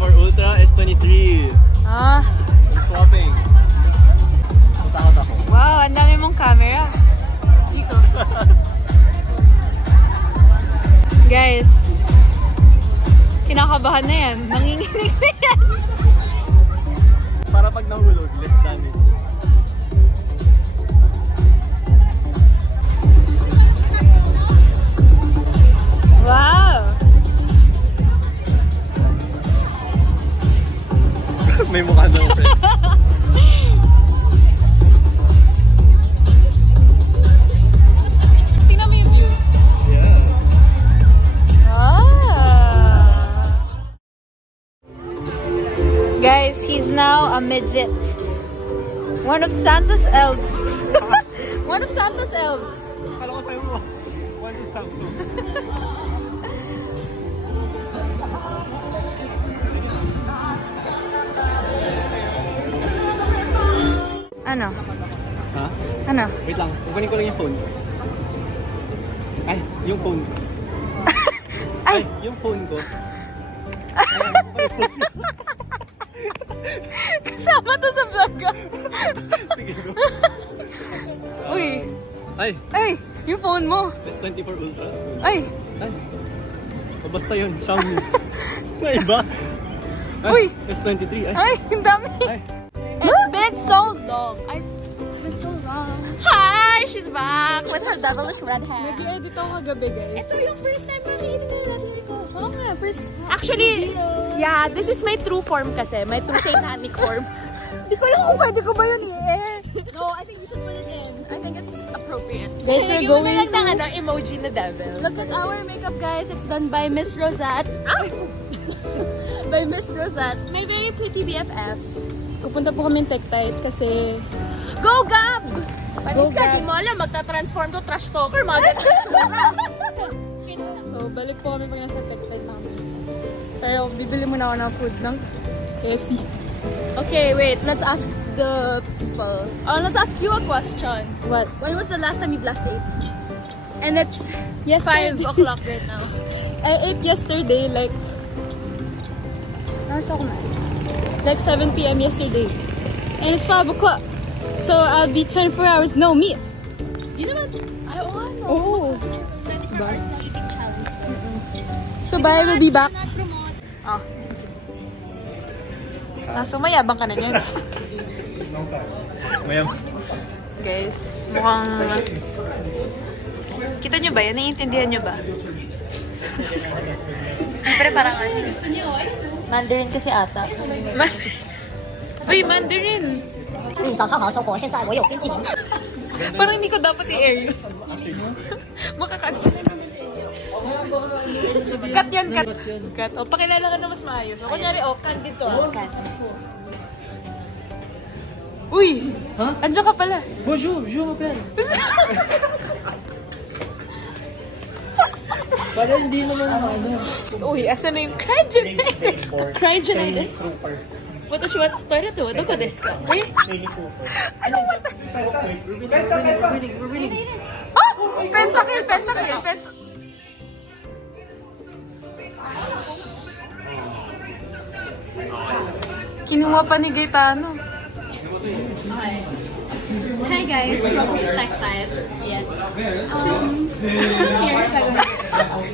S24 Ultra, S23. Ah. Swapping. Matakot ako. Wow, ang dami mong camera. Chico. Guys, kinakabahan na yan. Nanginginig na yan. Para pag nahulog, less damage. Wow! May mukha na open. Tingnan mo yung view. Yeah. Guys, he's now a midget. One of Santa's elves. One of Santa's elves. Kala ko sa'yo mo. One of Samsung's. Ano? Ha? Ano? Wait lang. Kukunin ko lang yung phone. Ay, yung phone ko. Ay! Yung phone ko. Kasama to sa vlog ka. Sige, go. Uy! Ay! Ay! Yung phone mo! S24 Ultra. Ay! Ay! O basta yun, Xiaomi. May iba? Ay, Uy! S23. Ay! Ay! Ang dami! Ay! It's been so long! It's been so long! Hi! She's back with her devilish red hair. Nag-edit ako kagabi, guys. Ito yung first time na nakikita ko. Oo nga, first. Actually, yeah, this is my true form kasi. My true satanic form. Di ko alam kung pwede ko ba yun i-air. No, I think you should put it in. I think it's appropriate. Guys, we're Lagyan mo going na lang to- ng emoji na devil. Look at our makeup, guys. It's done by Miss Rosette. By Miss Rosette. My very pretty BFF. Pupunta po kami Tech Tight kasi... Go, Gab! Go, Panis ka, Gab. di mo alam. Magta-transform to trash talker, mother. So, balik po kami pag nasa Tech Tight namin. Pero, bibili muna ako ng food ng KFC. Okay, wait. Let's ask the people. Let's ask you a question. What? When was the last time you've last ate? And it's Yesterday. 5 o'clock right now. I ate yesterday, like... Nasa ako na? Like 7 p.m. yesterday. And it's 5 o'clock. So, I'll be 24 hours no meat. You naman. Ay, oo nga, no. Oh. 24 hours no eating challenge. So, bye. We'll be back. Ah. Mayabang ka na yan. Mayam. Guys, mukhang... Kita nyo ba yan? Naiintindihan nyo ba? Siyempre parang gusto nyo eh. Mandarin kasi ata. Uy, Mandarin! Parang hindi ko dapat i-air yun. Makakat siya. Cut yan, cut. Cut. O, pakilala ka na mas maayos. O, kunyari, cut dito. Cut. Uy! Huh? Andiyan ka pala. Bonjour, je m'appelle. Para hindi naman ano. Uy, asa na yung cryogenitis? Cryogenitis? Photoshoot, para to. Doko desu ka? Uy! Ano dyan? Ah! Pentakill, pentakill, pentakill. Kinuha pa ni Gaetano. Hi guys, welcome to Tech Tight. Yes.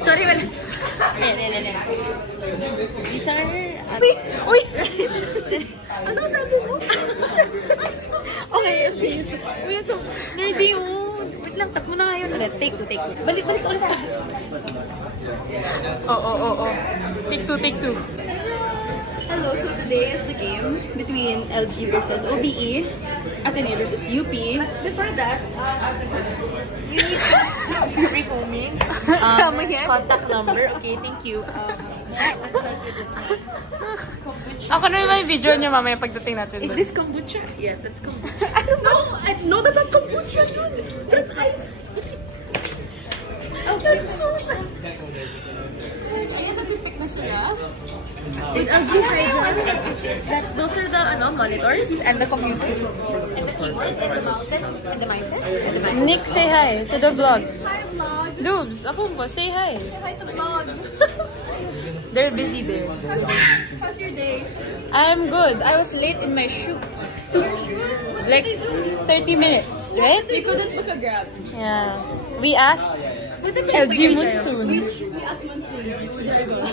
Sorry, wala. These are... Uy! Uy! Ano sabi mo? Okay. Uy, so nerdy mo. Wait lang, cut mo na ngayon. Take two. Balik ulit. Oo. Take two. Hello, so today is the game between LG versus OBE, Ateneo versus UP. Before that, you need to re-homing. Contact number. Okay, thank you. Ako na yung may video niyo mamaya pagdating natin doon. Is this kombucha? Yeah, that's kombucha. I don't know. No, that's not kombucha, dude. That's ice. Okay. Ayun, nagpipick na sila. With LG Hygiene, those are the monitors and the computers. And the keyboards, and the mouses, and the mices, and the mice. Nick, say hi to the vlog. Hi, vlog. Dubs, ako po, say hi. Say hi to vlog. They're busy there. How's your day? I'm good. I was late in my shoot. Your shoot? What Like did they do? 30 minutes, right? You couldn't book a Grab. Yeah. We asked But the LG Monsoon. we asked Monsoon. There you go.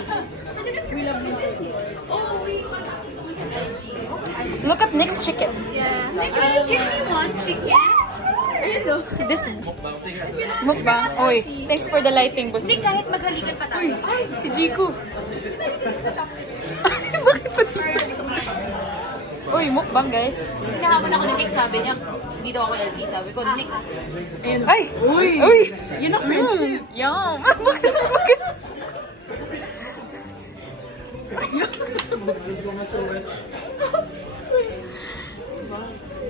We love Monsoon. Oh, we LG. Look at Nick's chicken. Yeah. Can you give me one chicken? Hello. This mukbang. Oy, thanks for the lighting, boss. Hindi, kahit maghalikan pa tayo. Ay, Si Jiku. Bakit pa dito? Uy, mukbang, guys. hinahamon ako ni Nick, sabi niya, dito ako LC, sabi ko, Nick. Ayun. Ay! Uy! Uy! Yun ang friendship. Yum! Bakit?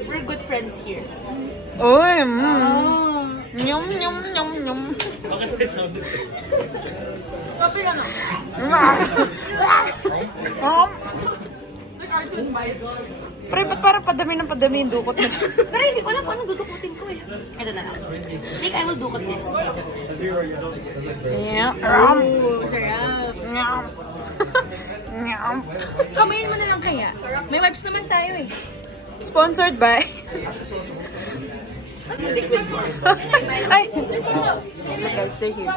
We're good friends here. Uy! Oh. Yum, yum, yum, yum. Bakit may sound effect? Copy ka na. Pre, ba't parang padami ng padami yung dukot mo dyan? Pero hindi ko alam kung anong dudukutin ko eh. Ito na lang. Nick, I will dukot this. Yeah. Oh, sarap. Yum. Yum. Kamayin mo na lang kaya. May wipes naman tayo eh. Sponsored by... Liquid. Ay! Look guys, they're here.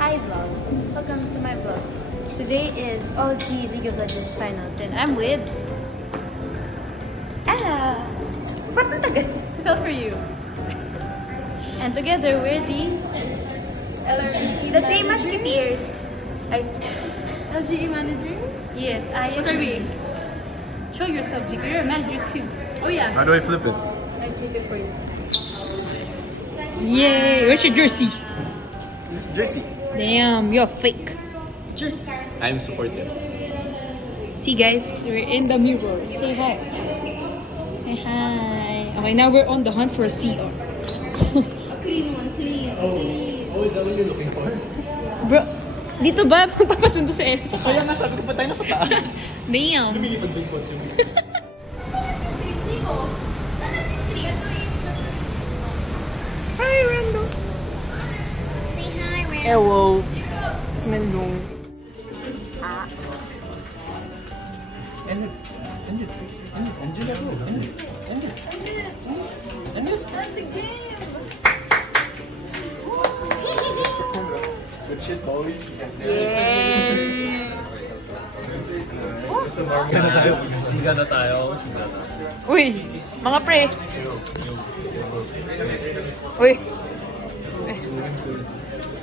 Hi vlog, welcome to my vlog. Today is LG League of Legends Finals and I'm with Ella. Ba't ang tagal? Fell for you. And together we're the Three Musketeers. LGE managers? Yes, I What are we? Show your subject, you're a manager too. Oh yeah. How do I flip it? I flip it for you. Yay! Where's your jersey? Jersey. Damn, you're fake. Just I'm supportive. See guys, we're in the mirror. Say hi. Say hi. Okay, now we're on the hunt for a CR. a clean one, please. Please. Oh, is that what you're looking for? Bro, dito ba? Magpapasundo sa Ella. Kaya nga sabi ko pa tayo nasa taas. Damn. Lumilipad big bots yung... Hi, Rando. Say hi, Ren. Hello. Mendo. End it. End it. End it. End it. End it. End it. That's the game. Good shit, boys. Yay! Siga na tayo. Uy, mga pre. Uy.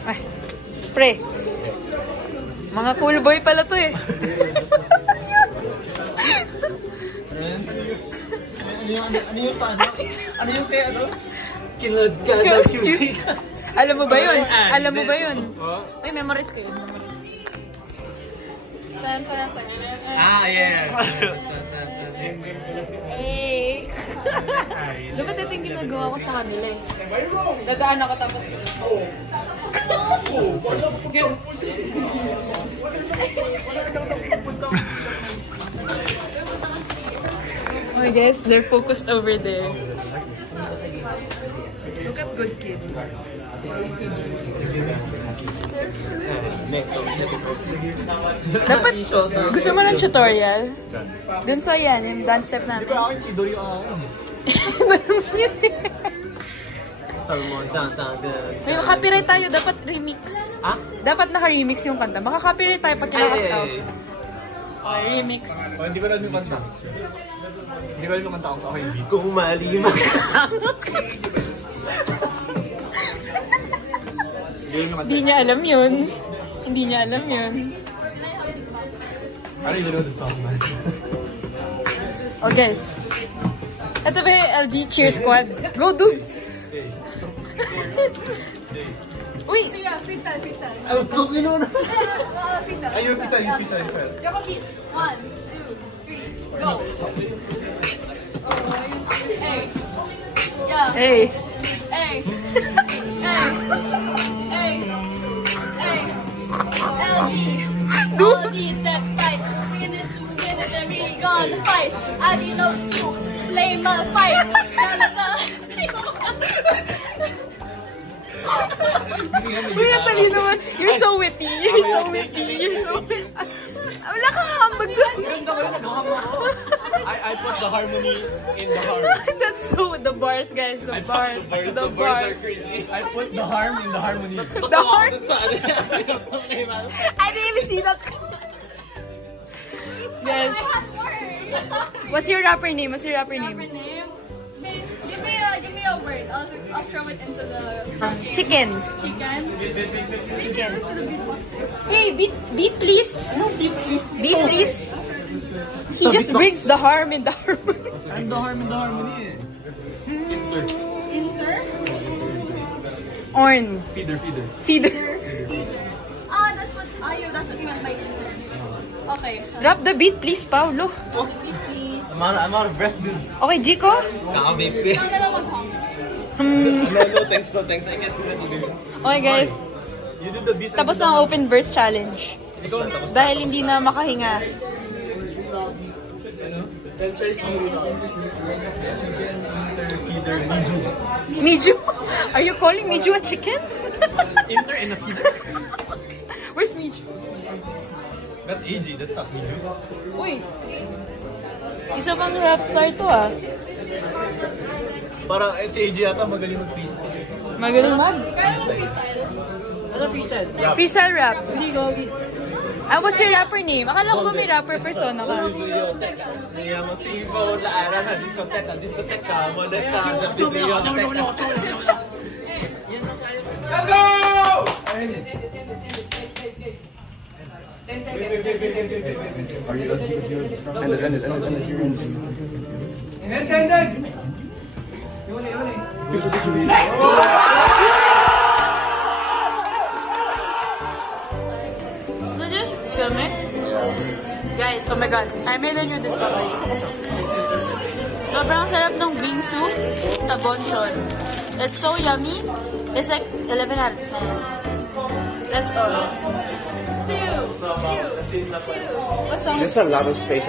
Ay, pre. Mga cool boy pala to eh. Ano yung sana? Ano yung kaya ano? Kinod ka daw QC. Alam mo ba yun? Alam mo ba yun? Uy, memories ko yun. Memories. Ah, yeah. Hey! Dapat ito yung ginagawa ko sa kanila eh. Dadaan ako tapos... Oh guys, they're focused over there. Look at good kid. Dapat, gusto mo ng tutorial? Dun sa yan, yung dance step natin. Pero akin chido yung akin. Meron yun eh. Sabi mo, dance. May copyright tayo, dapat remix. Ha? Dapat naka-remix yung kanta. Maka-copyright tayo pag kinaka-cut out. Okay, remix. Oh, hindi ko alam yung kanta. Hindi ko alam yung kanta ko sa akin. Hindi ko malima kasama. Hindi niya alam yun. Hindi niya alam yun. I don't even know the song, man. Oh guys. Ito ba yung LG cheer squad? Go Dubs! Uy! Yeah, freestyle, freestyle. Ano ko gano'n? Freestyle. Ayun, freestyle. Drop a beat. 1, 2, 3, go. Hey. Yeah. Hey! Hey. Hey. Hey. Hey. LG. LG, step right. Bring it into We gonna fight. Adi loves you. Play my fight. Uy, Natalie naman. You're so witty. You're so witty. You're so witty. Wala kang hambag doon. I put the harmony in the harm. That's so the bars, guys. The bars. The bars are bars. crazy. I put the harm in the harmony. The heart. I didn't even see that. Guys, what's your rapper name? What's your rapper name? Give me a word. I'll throw it into the Chicken. chicken. Chicken. To the beatboxer. Hey, beat please. Beat please. He just brings the harm in the harmony. I'm the harm in the harmony. Inter. Orn. Feeder. Feeder. That's what you meant by inter. Okay. Drop the beat please, Paulo. Please. I'm out of breath, dude. Okay, Jico. Kaka-vape ko. Ikaw na lang mag-hum. No, thanks. I can't do that again. Okay, guys. You did the beat. Tapos na ang open verse challenge. Dahil hindi na makahinga. Miju? Are you calling Miju a chicken? Inter and a feeder. Where's Miju? That's AG, that's not Miju. Uy! Isa pang rap star to ah. Parang si AG yata magaling mag-freestyle. Magaling mag? Kaya mo freestyle? Ano freestyle? Freestyle rap. Hindi, Gogi. Ah, what's your rapper name? Akala ko ba may rapper persona ka? Let's go! 10 seconds. Are you end it. Did you film it? Guys, oh my god, I made a new discovery. Sobrang sarap ng bingsu sa bonchon. It's so yummy. It's like 11 out of 10. That's all. Two. There's a lot of space.